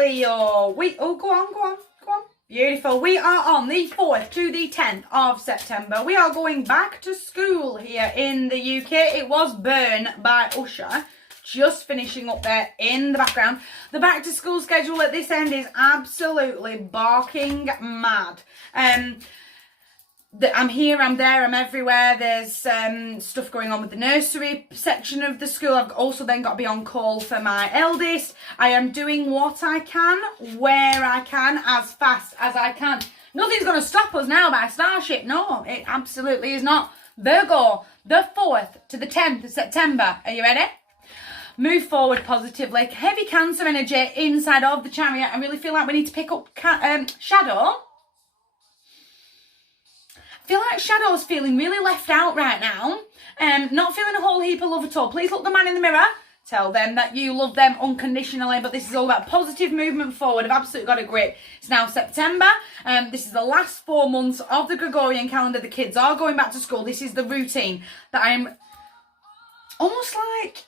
Leo. Go on. Beautiful. We are on the 4th to the 10th of September. We are going back to school here in the UK. It was Burn by Usher. Just finishing up there in the background. The back to school schedule at this end is absolutely barking mad. I'm here, I'm there, I'm everywhere. There's stuff going on with the nursery section of the school. I've also then got to be on call for my eldest. I am doing what I can, where I can, as fast as I can. Nothing's going to stop us now by Starship. No, it absolutely is not. Virgo, the 4th to the 10th of September. Are you ready? Move forward positively. Heavy Cancer energy inside of the Chariot. I really feel like we need to pick up Shadow. I feel like Shadow's feeling really left out right now. Not feeling a whole heap of love at all. Please look the man in the mirror. Tell them that you love them unconditionally. But this is all about positive movement forward. I've absolutely got a grip. It's now September. This is the last 4 months of the Gregorian calendar. The kids are going back to school. This is the routine that I'm almost like...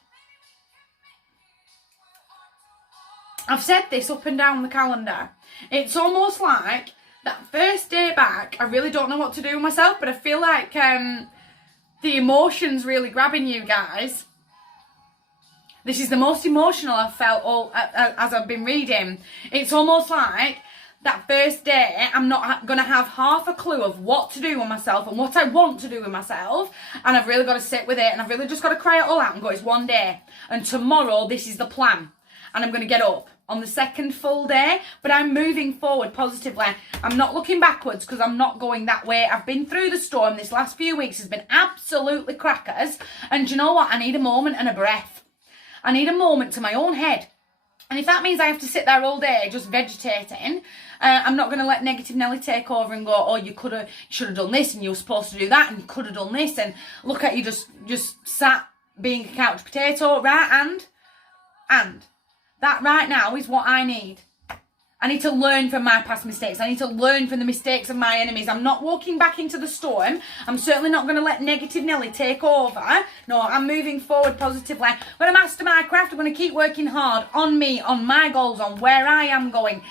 I've said this up and down the calendar. It's almost like... that first day back, I really don't know what to do with myself, but I feel like the emotion's really grabbing you guys. This is the most emotional I've felt as I've been reading. It's almost like that first day, I'm not going to have half a clue of what to do with myself and what I want to do with myself. And I've really got to sit with it, and I've really just got to cry it all out and go, it's one day. And tomorrow, this is the plan. And I'm going to get up on the second full day, but I'm moving forward positively. I'm not looking backwards because I'm not going that way. I've been through the storm. This last few weeks has been absolutely crackers. And you know what? I need a moment and a breath. I need a moment to my own head. And if that means I have to sit there all day just vegetating, I'm not going to let negative Nelly take over and go, oh, you should have done this and you were supposed to do that and you could have done this, and look at you just sat being a couch potato, right? And that right now is what I need. I need to learn from my past mistakes. I need to learn from the mistakes of my enemies. I'm not walking back into the storm. I'm certainly not going to let negative Nelly take over. No, I'm moving forward positively. I'm going to master my craft. I'm going to keep working hard on me, on my goals, on where I am going.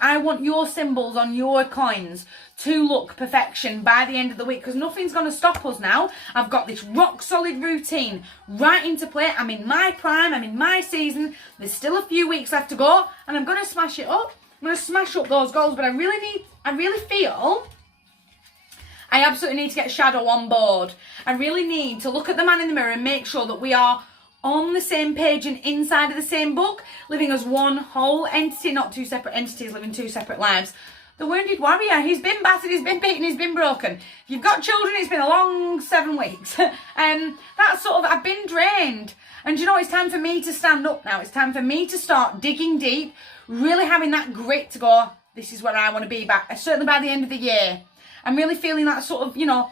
I want your symbols on your coins to look perfection by the end of the week, because nothing's going to stop us now. I've got this rock solid routine right into play. I'm in my prime. I'm in my season. There's still a few weeks left to go, and I'm going to smash it up. I'm going to smash up those goals, but I really feel I absolutely need to get Shadow on board. I really need to look at the man in the mirror and make sure that we are on the same page and inside of the same book, living as one whole entity, not two separate entities living two separate lives. The Wounded Warrior, he's been battered, he's been beaten, he's been broken. If you've got children, it's been a long 7 weeks. That's sort of, I've been drained. And you know, it's time for me to stand up now. It's time for me to start digging deep, really having that grit to go, this is where I want to be back. Certainly by the end of the year. I'm really feeling that sort of, you know,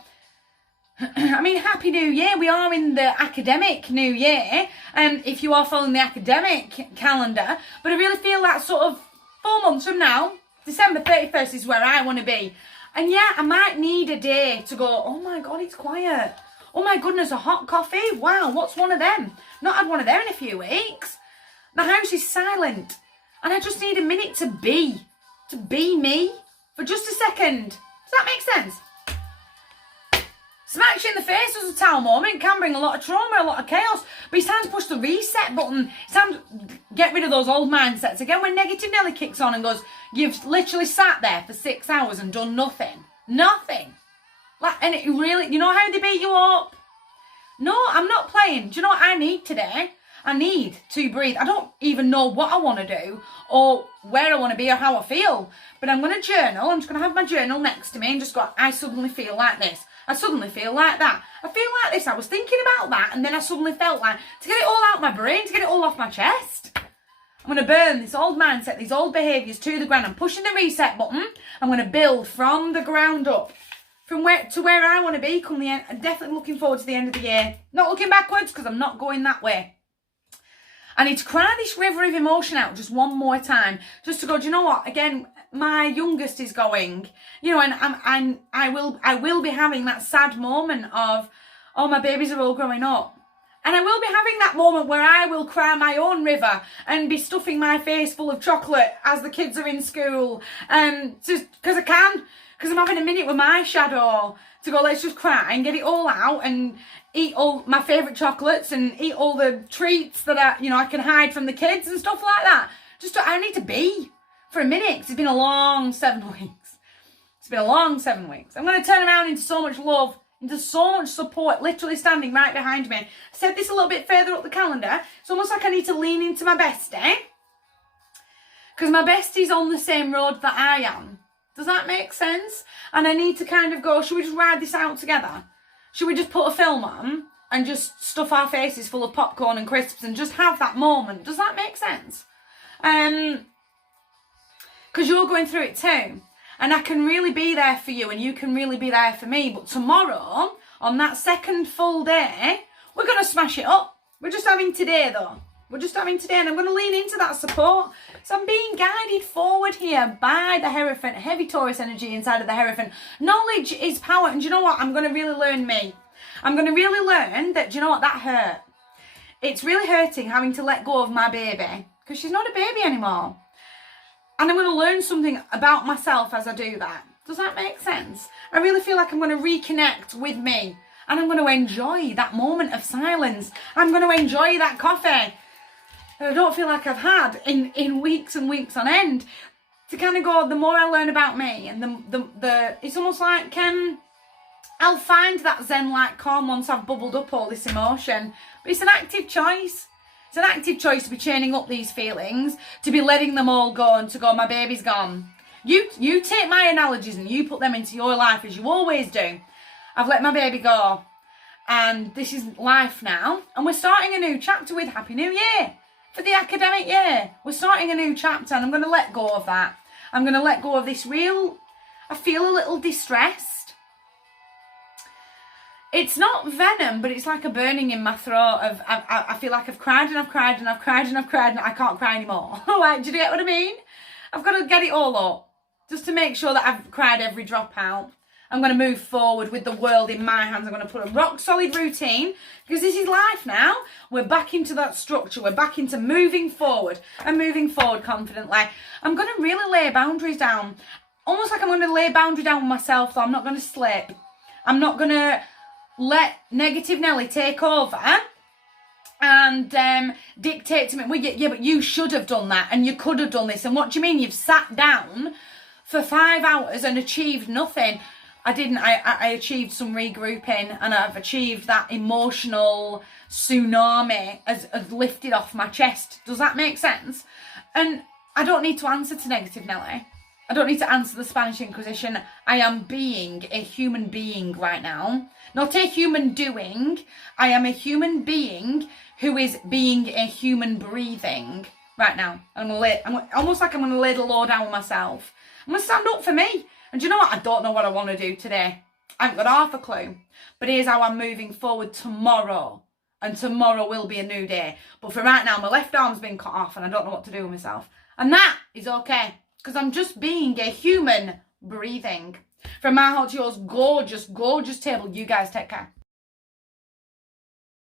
I mean, Happy New Year. We are in the academic New Year, if you are following the academic calendar. But I really feel that sort of 4 months from now, December 31st is where I want to be. And yeah, I might need a day to go, oh my God, it's quiet. Oh my goodness, a hot coffee? Wow, what's one of them? Not had one of them in a few weeks. The house is silent. And I just need a minute to be me for just a second. Does that make sense? Smacks you in the face as a towel moment can bring a lot of trauma, a lot of chaos. But it's time to push the reset button. It's time to get rid of those old mindsets. Again, when negative Nelly kicks on and goes, you've literally sat there for 6 hours and done nothing. Nothing. And it really, you know how they beat you up? No, I'm not playing. Do you know what I need today? I need to breathe. I don't even know what I want to do or where I want to be or how I feel. But I'm going to journal. I'm just going to have my journal next to me and just go, I suddenly feel like this. I suddenly feel like that. I feel like this. I was thinking about that, and then I suddenly felt like, to get it all out my brain, to get it all off my chest, I'm going to burn this old mindset, these old behaviours to the ground. I'm pushing the reset button. I'm going to build from the ground up, from where I want to be come the end. I'm definitely looking forward to the end of the year. Not looking backwards, because I'm not going that way. I need to cry this river of emotion out just one more time, just to go, do you know what? Again, my youngest is going, you know, and I will be having that sad moment of, oh, my babies are all growing up. And I will be having that moment where I will cry my own river and be stuffing my face full of chocolate as the kids are in school. Just because I can. Because I'm having a minute with my shadow to go, let's just cry and get it all out and eat all my favourite chocolates and eat all the treats that I can hide from the kids and stuff like that. I need to be for a minute, because it's been a long 7 weeks. It's been a long 7 weeks. I'm going to turn around into so much love, into so much support, literally standing right behind me. I said this a little bit further up the calendar. It's almost like I need to lean into my bestie, because my bestie's on the same road that I am. Does that make sense? And I need to kind of go, should we just ride this out together? Should we just put a film on and just stuff our faces full of popcorn and crisps and just have that moment? Does that make sense? Because you're going through it too. And I can really be there for you and you can really be there for me. But tomorrow, on that second full day, we're going to smash it up. We're just having today though. We're just having today, and I'm going to lean into that support. So I'm being guided forward here by the Hierophant, heavy Taurus energy inside of the Hierophant. Knowledge is power. And do you know what? I'm going to really learn me. I'm going to really learn that, do you know what? That hurt. It's really hurting having to let go of my baby, because she's not a baby anymore. And I'm going to learn something about myself as I do that. Does that make sense? I really feel like I'm going to reconnect with me. And I'm going to enjoy that moment of silence. I'm going to enjoy that coffee that I don't feel like I've had in weeks and weeks on end. To kind of go, the more I learn about me, and the it's almost like I'll find that zen-like calm once I've bubbled up all this emotion. But it's an active choice. It's an active choice to be chaining up these feelings, to be letting them all go, and to go, my baby's gone. You take my analogies and you put them into your life as you always do. I've let my baby go, and this is life now, and we're starting a new chapter with Happy New Year for the academic year. We're starting a new chapter, and I'm going to let go of that. I'm going to let go of this I feel a little distressed. It's not venom, but it's like a burning in my throat of, I feel like I've cried and I've cried and I've cried and I've cried and I can't cry anymore. Like, do you get what I mean? I've got to get it all up just to make sure that I've cried every drop out. I'm going to move forward with the world in my hands. I'm going to put a rock solid routine, because this is life now. We're back into that structure. We're back into moving forward and moving forward confidently. I'm going to really lay boundaries down. Almost like I'm going to lay a boundary down with myself, though. I'm not going to slip. I'm not going to let negative Nelly take over and dictate to me, well, yeah, but you should have done that and you could have done this. And what do you mean? You've sat down for 5 hours and achieved nothing. I didn't. I achieved some regrouping, and I've achieved that emotional tsunami as lifted off my chest. Does that make sense? And I don't need to answer to negative Nelly. I don't need to answer the Spanish Inquisition. I am being a human being right now. Not a human doing. I am a human being who is being a human breathing right now. I'm almost like I'm going to lay the law down with myself. I'm going to stand up for me. And do you know what? I don't know what I want to do today. I haven't got half a clue. But here's how I'm moving forward tomorrow. And tomorrow will be a new day. But for right now, my left arm's been cut off and I don't know what to do with myself. And that is okay. Because I'm just being a human breathing. From my heart to yours, gorgeous, gorgeous table. You guys take care.